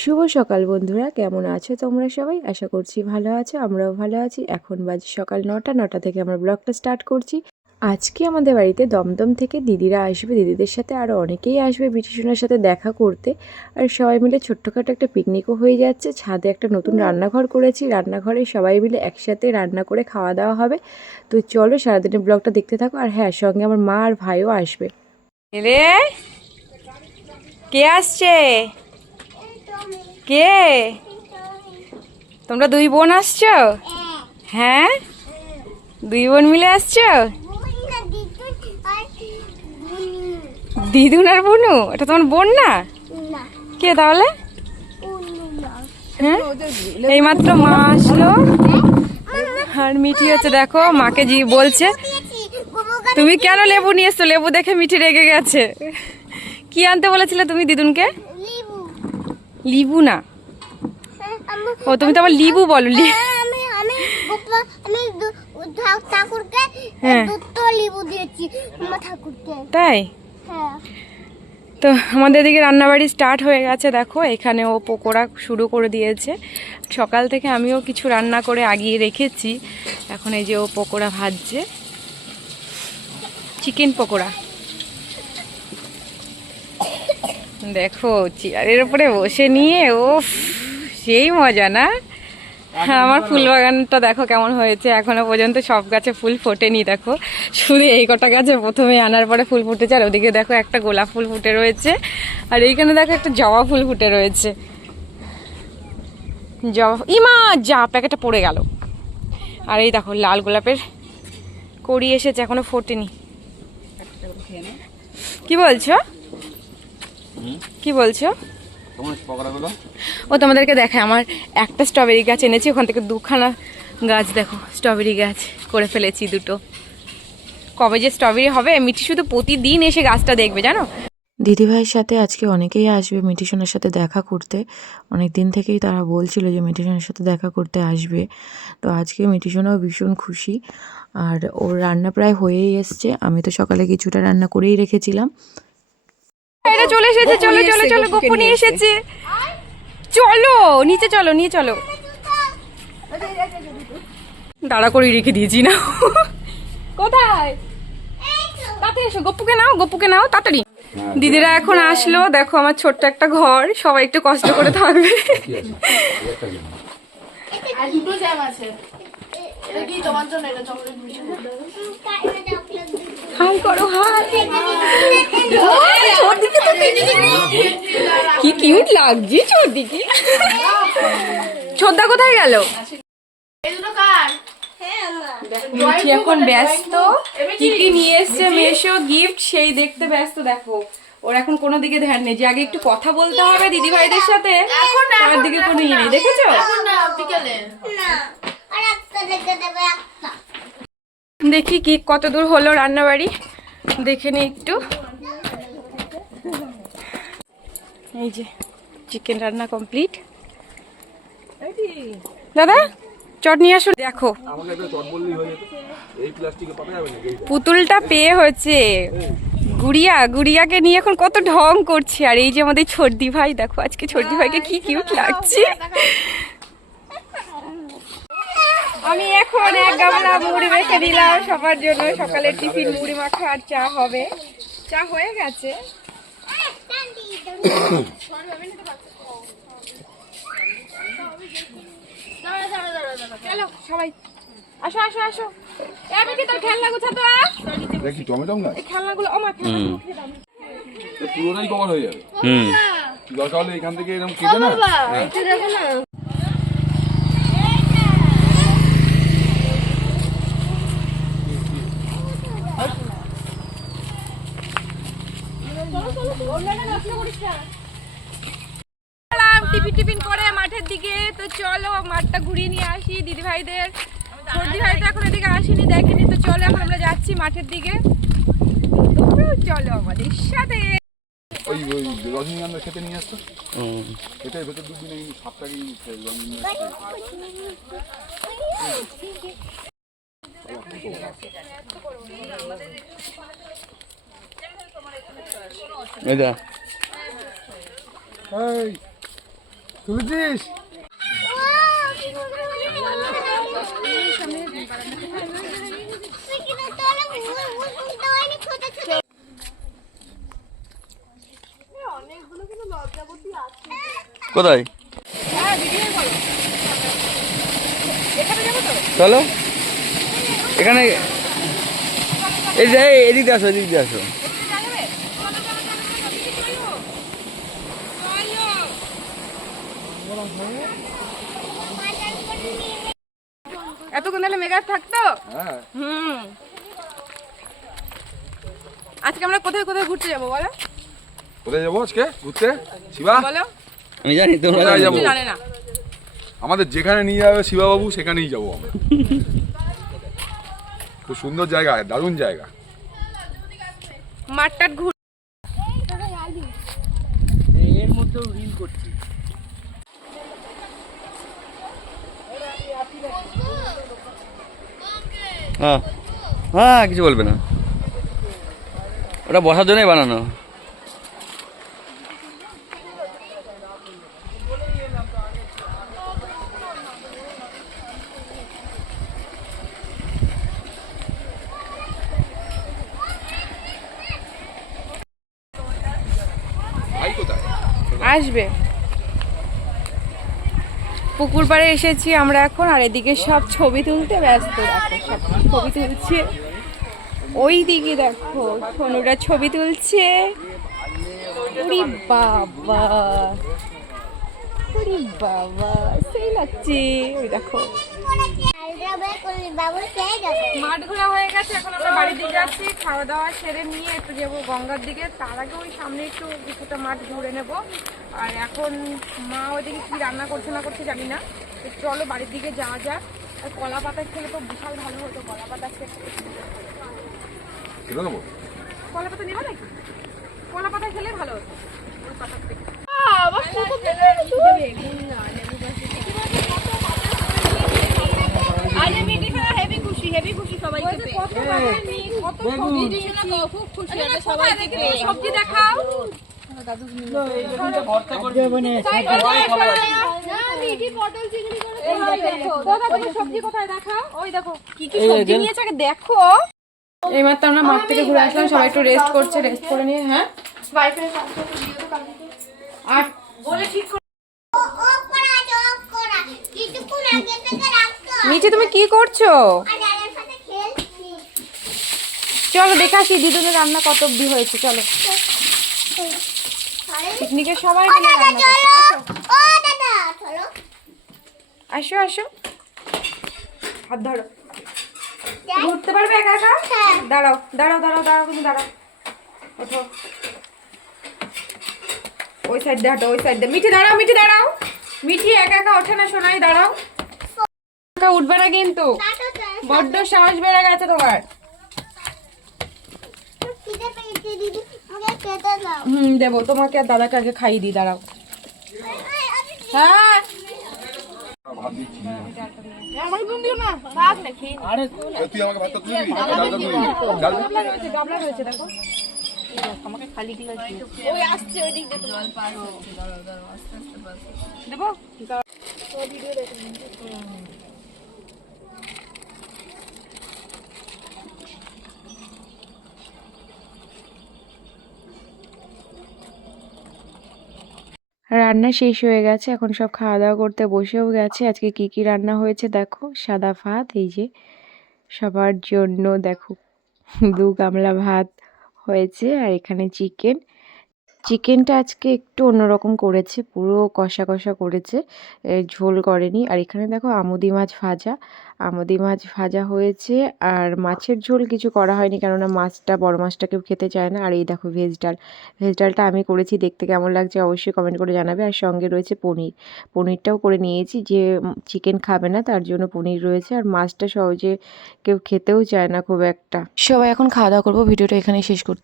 শুভ সকাল বন্ধুরা, কেমন আছো তোমরা সবাই? আশা করছি ভালো আছো, আমরাও ভালো আছি। এখন বাজে সকাল নটা নটা থেকে আমরা ব্লগটা স্টার্ট করছি। আজকে আমাদের বাড়িতে দমদম থেকে দিদিরা আসবে, দিদিদের সাথে আরও অনেকেই আসবে বিটিশনের সাথে দেখা করতে। আর সবাই মিলে ছোট্টখাটো একটা পিকনিকও হয়ে যাচ্ছে, ছাদে একটা নতুন রান্নাঘর করেছি। রান্নাঘরে সবাই মিলে একসাথে রান্না করে খাওয়া দাওয়া হবে। তো চলো সারাদিনের ব্লগটা দেখতে থাকো। আর হ্যাঁ সঙ্গে আমার মা আর ভাইও আসবে। কে আসছে? কে? তোমরা দুই বোন আসছো? হ্যাঁ? দুই বোন মিলে আসছো? দিদুন আর বনু? এটা তোমার বোন না? কে তাহলে? হ্যাঁ? এইমাত্র মা আসলো। আর মিঠি হচ্ছে দেখো মাকে জি বলছে তুমি কেন লেবু নিয়ে এসছো? লেবু দেখে মিঠি রেগে গেছে। কি আনতে বলেছিলে তুমি দিদুনকে? লিবু। না। ও তুমি তো আমার লিবু বলো হ্যাঁ। ঠাকুরকে তাই? হ্যাঁ। তো আমাদের এদিকে রান্নাবাড়ি স্টার্ট হয়ে গেছে দেখো এখানে ও পকোড়া শুরু করে দিয়েছে। সকাল থেকে আমিও কিছু রান্না করে আগিয়ে রেখেছি। এখন এই যে ও পকোড়া ভাজছে। চিকেন পকোড়া। দেখো চেয়ারের উপরে বসে নিয়ে ও সেই মজা না? আমার ফুল বাগানটা দেখো কেমন হয়েছে। এখনও পর্যন্ত সব গাছে ফুল ফোটেনি দেখো। শুধু এই কটা গাছে প্রথমে আনার পরে ফুল ফুটেছে আর ওদিকে দেখো একটা গোলাপ ফুল ফুটে রয়েছে। আর এইখানে দেখো একটা জবা ফুল ফুটে রয়েছে। জবা ইমা যা প্যাকেটটা পড়ে গেল। আর এই দেখো লাল গোলাপের কড়ি এসেছে এখনও ফোটেনি। কি বলছো? কি বলছো? ও তোমাদেরকে দেখায় আমার একটা স্ট্রবেরি গাছ এনেছি ওখান থেকে দুখানা গাছ দেখো স্ট্রবেরি গাছ করে ফেলেছি দুটো। কবে যে স্ট্রবেরি হবে মিঠি শুধু প্রতিদিন এসে গাছটা দেখবে জানো? দিদিভাইয়ের সাথে আজকে অনেকেই আসবে মিটিশনের সাথে দেখা করতে। অনেক দিন থেকেই তারা বলছিল যে মিটিশনের সাথে দেখা করতে আসবে। তো আজকে মিটিশনও ভীষণ খুশি। আর ওর রান্না প্রায় হয়েই এসছে। আমি তো সকালে কিছুটা রান্না করেই রেখেছিলাম। এটা চলে এসেছে চলো চলো চলো গপ্পু নিয়ে এসেছে। চলো নিচে চলো নিয়ে চলো। দাঁড়া করে রেখে দিয়েছি না। কোথায়? তাড়াতাড়ি এসো গপ্পুকে নাও গপ্পুকে নাও তাড়াতাড়ি। দিদিরা এখন আসলো দেখো আমার ছোট্ট একটা ঘর সবাই একটু কষ্ট করে থাকবে। হাই করো হাই। ছোটদিকে তো কি কিউট লাগছে ছোটদিকে ছোটদা কোথায় গেল? মিঠি এখন ব্যস্ত। কি কি নিয়ে এসছে মেশো গিফট সেই দেখতে ব্যস্ত দেখো। ওর এখন কোনো দিকে ধ্যান নেই। যে আগে একটু কথা বলতে হবে দিদি ভাইদের সাথে তার দিকে কোনো ইয়ে নেই। দেখেছ না আর একটা দেখে দেবে একটা দেখি কি কত দূর হলো রান্নাবাড়ি। দেখে নি একটু। এই যে চিকেন রান্না কমপ্লিট দাদা চট নিয়ে আসো। দেখো পুতুলটা পেয়ে হয়েছে। গুড়িয়া গুড়িয়াকে নিয়ে এখন কত ঢং করছে। আর এই যে আমাদের ছর্দি ভাই দেখো আজকে ছর্দি ভাইকে কি কিউট লাগছে। আমি এখন এক গামলা মুড়ি মেখে দিলাম সবার জন্য সকালে টিফিন মুড়ি মাখা আর চা হবে। চা হয়ে গেছে। সবাই আসো আসো আসো। এ বেটি তোর খেলনা। দেখি টমেটো এই খেলনাগুলো আমার খেলনা খেয়ে দাও এ পুরোটাই কভার হয়ে যাবে। দরকার হলে এখান থেকে এরকম কেটে না। টিফিন টিফিন করে মাঠের দিকে। তো চলো মাঠটা ঘুরিয়ে নিয়ে আসি দিদি ভাইদের সর্দি ভাই তো এখন এদিকে আসেনি দেখেনি। তো চলো এখন আমরা যাচ্ছি মাঠের দিকে। চলো আমাদের সাথে। ওই ওই রজনীগন্ধা খেতে নিয়ে আসতো খেতে ভেতর দুদিন এই সাতটাকে রজনীগন্ধা এটা তুলেছিস? কোথায়? চলো। এখানে এই যে এদিক আসো এদিক দিয়ে আসো। এতক্ষণ তাহলে মেকআপ থাকতো? হ্যাঁ। হুম। আজকে আমরা কোথায় কোথায় ঘুরতে যাব বলো? কোথায় যাব আজকে ঘুরতে? শিবা? বলো। আমি জানি তোমরা কোথায় যাব? জানে না। আমাদের যেখানে নিয়ে যাবে শিবাবাবু সেখানেই যাব আমরা। খুব সুন্দর জায়গা দারুণ জায়গা। মাঠটাট ঘুর হ্যাঁ। হ্যাঁ কিছু বলবে না। ওটা বসার জন্যই বানানো। আসবে। পুকুর পাড়ে এসেছি আমরা এখন, আর এদিকে সব ছবি তুলতে ব্যস্ত সব ছবি তুলছে। ওই দিকে দেখো, সোনুরা ছবি তুলছে। বাবা বাবা, সেই লাগছে। ওই দেখো। মাঠ ঘোরা হয়ে গেছে এখন আমরা বাড়ির দিকে যাচ্ছি খাওয়া দাওয়া সেরে নিয়ে একটু যাব গঙ্গার দিকে। তার আগে ওই সামনে একটু কিছুটা মাঠ ঘুরে নেব। আর এখন মা ওইদিকে কি রান্না করছে না করছে জানি না। চলো বাড়ির দিকে যাওয়া যাক। আর কলা পাতা খেলে তো বিশাল ভালো হতো কলা পাতা নেব কলা পাতা নেবা নাকি? কলা পাতা খেলে ভালো হতো। ওই সবজি দেখাও সবজি কোথায় দেখাও ওই দেখো কি কি সবজি নিয়েছে দেখো এইমাত্র আমরা মাঠ থেকে ঘুরে আসলাম সবাই একটু রেস্ট করছে রেস্ট করে নিয়ে হ্যাঁ আর বলে ঠিক। নিচে তুমি কি করছ আর যাদের সাথে খেলছি চলো দেখে আসি দিদুনের রান্না কত অব্দি হয়েছে চলো। আরে, পিকনিকে সবাই মিলে রান্না আসো। আসো হাত ধরো। ঘুরতে পারবে একা একা? হ্যাঁ। দাঁড়াও দাঁড়াও দাঁড়াও দাঁড়াও তুমি দাঁড়াও। ওঠো। ওই সাইড দিয়ে হাঁটো ওই সাইড। দিয়ে মিঠি দাঁড়াও মিঠি দাঁড়াও। মিঠি একা একা ওঠে না সোনাই দাঁড়াও। একা উঠবে না কিন্তু। বড্ড সাহস বেড়ে গেছে তোমার খিদে পেয়েছে দিদি আমাকে খেতে দাও হুম দেবো। তোমাকে আর দাদাকে আগে খাইয়ে দিই দাঁড়াও। হ্যাঁ। আমাকে ওই আসছে ওই দিক দিয়ে। জল দেবো? রান্না শেষ হয়ে গেছে, এখন সব খাওয়া দাওয়া করতে বসেও গেছে। আজকে কি কি রান্না হয়েছে দেখো? সাদা ভাত, এই যে সবার জন্য দেখো, দু গামলা ভাত হয়েছে আর এখানে চিকেন চিকেনটা আজকে একটু অন্যরকম করেছে, পুরো কষা কষা করেছে ঝোল করেনি। আর এখানে দেখো আমুদি মাছ ভাজা। আমুদি মাছ ভাজা হয়েছে আর মাছের ঝোল কিছু করা হয়নি কেননা মাছটা, বড় মাছটা কেউ খেতে চায় না। আর এই দেখো ভেজ ডাল। ভেজ ডালটা আমি করেছি, দেখতে কেমন লাগছে অবশ্যই কমেন্ট করে জানাবে। আর সঙ্গে রয়েছে পনির। পনিরটাও করে নিয়েছি যে চিকেন খাবে না, তার জন্য পনির রয়েছে। আর মাছটা সহজে কেউ খেতেও চায় না খুব একটা। সবাই এখন খাওয়া দাওয়া করব, ভিডিওটা এখানে শেষ করতে